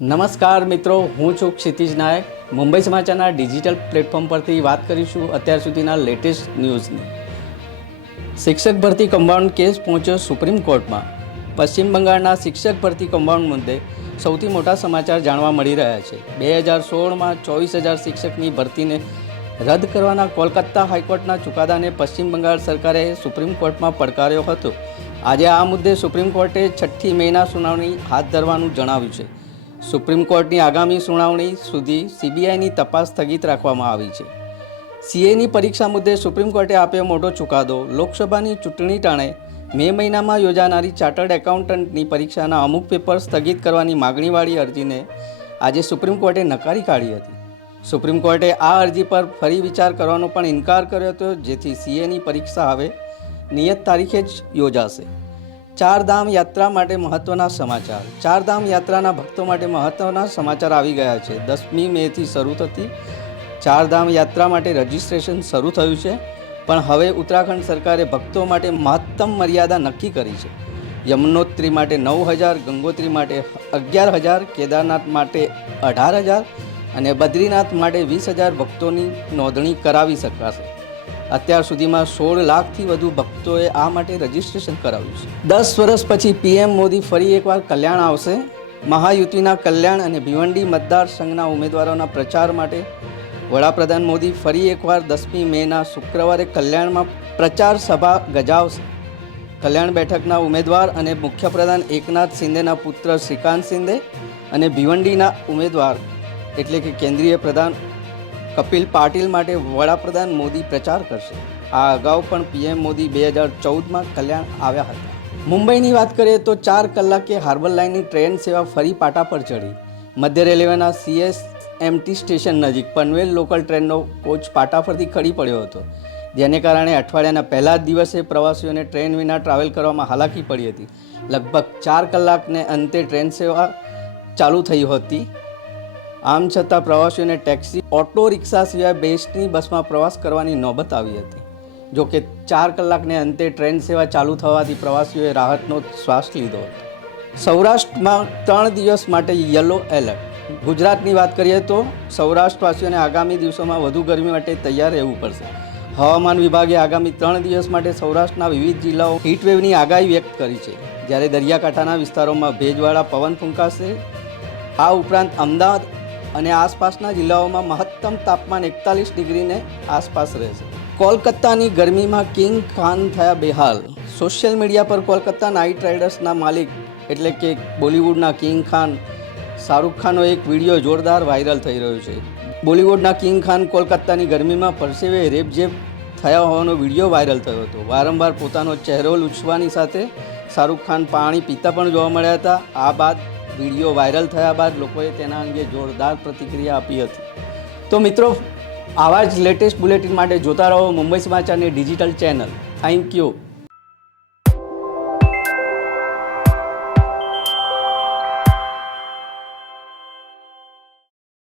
નમસ્કાર મિત્રો, હું છું ક્ષિતિજ નાયક. મુંબઈ સમાચારના ડિજિટલ પ્લેટફોર્મ પરથી વાત કરીશું અત્યાર સુધીના લેટેસ્ટ ન્યૂઝની. શિક્ષક ભરતી કમ્પાઉન્ડ કેસ પહોંચ્યો સુપ્રીમ કોર્ટમાં. પશ્ચિમ બંગાળના શિક્ષક ભરતી કમ્પાઉન્ડ મુદ્દે સૌથી મોટા સમાચાર જાણવા મળી રહ્યા છે. બે હજાર સોળમાં ચોવીસ હજાર શિક્ષકની ભરતીને રદ કરવાના કોલકાતા હાઈકોર્ટના ચુકાદાને પશ્ચિમ બંગાળ સરકારે સુપ્રીમ કોર્ટમાં પડકાર્યો હતો. આજે આ મુદ્દે સુપ્રીમ કોર્ટે છઠ્ઠી મેના સુનાવણી હાથ ધરવાનું જણાવ્યું છે. સુપ્રીમ કોર્ટની આગામી સુનાવણી સુધી સીબીઆઈની તપાસ સ્થગિત રાખવામાં આવી છે. સીએની પરીક્ષા મુદ્દે સુપ્રીમ કોર્ટે આપ્યો મોટો ચુકાદો. લોકસભાની ચૂંટણી ટાણે મે મહિનામાં યોજાનારી ચાર્ટર્ડ એકાઉન્ટન્ટની પરીક્ષાના અમુક પેપર સ્થગિત કરવાની માગણીવાળી અરજીને આજે સુપ્રીમ કોર્ટે નકારી કાઢી હતી. સુપ્રીમ કોર્ટે આ અરજી પર ફરી વિચાર કરવાનો પણ ઇનકાર કર્યો હતો, જેથી સીએની પરીક્ષા હવે નિયત તારીખે જ યોજાશે. ચારધામ યાત્રા માટે મહત્વના સમાચાર. ચારધામ યાત્રાના ભક્તો માટે મહત્વના સમાચાર આવી ગયા છે. દસમી મેથી શરૂ થતી ચારધામ યાત્રા માટે રજિસ્ટ્રેશન શરૂ થયું છે. પણ હવે ઉત્તરાખંડ સરકારે ભક્તો માટે મહત્તમ મર્યાદા નક્કી કરી છે. યમનોત્રી માટે નવ હજાર, ગંગોત્રી માટે અગિયાર હજાર, કેદારનાથ માટે અઢાર હજાર અને બદ્રીનાથ માટે વીસ હજાર ભક્તોની નોંધણી કરાવી શકાશે. અત્યાર સુધીમાં સોળ લાખથી વધુ ભક્તોએ આ માટે રજીસ્ટ્રેશન કરાવ્યું છે. દસ વર્ષ પછી પીએમ મોદી ફરી એકવાર કલ્યાણ આવશે. મહાયુતિના કલ્યાણ અને ભિવંડી મતદાર સંઘના ઉમેદવારોના પ્રચાર માટે વડાપ્રધાન મોદી ફરી એકવાર દસમી મેના શુક્રવારે કલ્યાણમાં પ્રચાર સભા ગજાવશે. કલ્યાણ બેઠકના ઉમેદવાર અને મુખ્યપ્રધાન એકનાથ શિંદેના પુત્ર શ્રીકાંત શિંદે અને ભિવંડીના ઉમેદવાર, એટલે કે કેન્દ્રીય પ્રધાન કપિલ પાટીલ માટે વડાપ્રધાન મોદી પ્રચાર કરશે. આ અગાઉ પણ પીએમ મોદી બે હજાર ચૌદમાં કલ્યાણ આવ્યા હતા. મુંબઈની વાત કરીએ તો ચાર કલાકે હાર્બર લાઇનની ટ્રેન સેવા ફરી પાટા પર ચડી મધ્ય રેલવેના સીએસ એમટી સ્ટેશન નજીક પનવેલ લોકલ ટ્રેનનો કોચ પાટા પરથી ખડી પડ્યો હતો. જેને કારણે અઠવાડિયાના પહેલા જ દિવસે પ્રવાસીઓને ટ્રેન વિના ટ્રાવેલ કરવામાં હાલાકી પડી હતી. લગભગ ચાર કલાકને અંતે ટ્રેન સેવા ચાલુ થઈ હતી આમ છતાં પ્રવાસીઓને ટેક્સી, ઓટો રિક્ષા સિવાય બેસ્ટની બસમાં પ્રવાસ કરવાની નોબત આવી હતી. જો કે ચાર કલાકને અંતે ટ્રેન સેવા ચાલુ થવાથી પ્રવાસીઓએ રાહતનો શ્વાસ લીધો હતો. સૌરાષ્ટ્રમાં ત્રણ દિવસ માટે યલો એલર્ટ. ગુજરાતની વાત કરીએ તો સૌરાષ્ટ્રવાસીઓને આગામી દિવસોમાં વધુ ગરમી માટે તૈયાર રહેવું પડશે. હવામાન વિભાગે આગામી ત્રણ દિવસ માટે સૌરાષ્ટ્રના વિવિધ જિલ્લાઓ હીટવેવની આગાહી વ્યક્ત કરી છે. જ્યારે દરિયાકાંઠાના વિસ્તારોમાં ભેજવાળા પવન ફૂંકાશે. આ ઉપરાંત અમદાવાદ અને આસપાસના જિલ્લાઓમાં મહત્તમ તાપમાન એકતાલીસ ડિગ્રીને આસપાસ રહેશે કોલકાતાની ગરમીમાં કિંગ ખાન થયા બેહાલ. સોશિયલ મીડિયા પર કોલકાતા નાઇટ રાઇડર્સના માલિક એટલે કે બોલિવૂડના કિંગ ખાન, શાહરૂખ ખાનનો એક વીડિયો જોરદાર વાયરલ થઈ રહ્યો છે. બોલિવૂડના કિંગ ખાન કોલકાતાની ગરમીમાં પરસેવે રેપઝેપ થયા હોવાનો વીડિયો વાયરલ થયો હતો. વારંવાર પોતાનો ચહેરો લૂછવાની સાથે શાહરૂખ ખાન પાણી પીતા પણ જોવા મળ્યા હતા. આ બાદ વીડિયો વાયરલ થયા બાદ લોકોએ તેના અંગે જોરદાર પ્રતિક્રિયા આપી હતી. તો મિત્રો, આવા જ લેટેસ્ટ બુલેટિન માટે જોતા રહો મુંબઈ સમાચારની ડિજિટલ ચેનલ થેન્ક યુ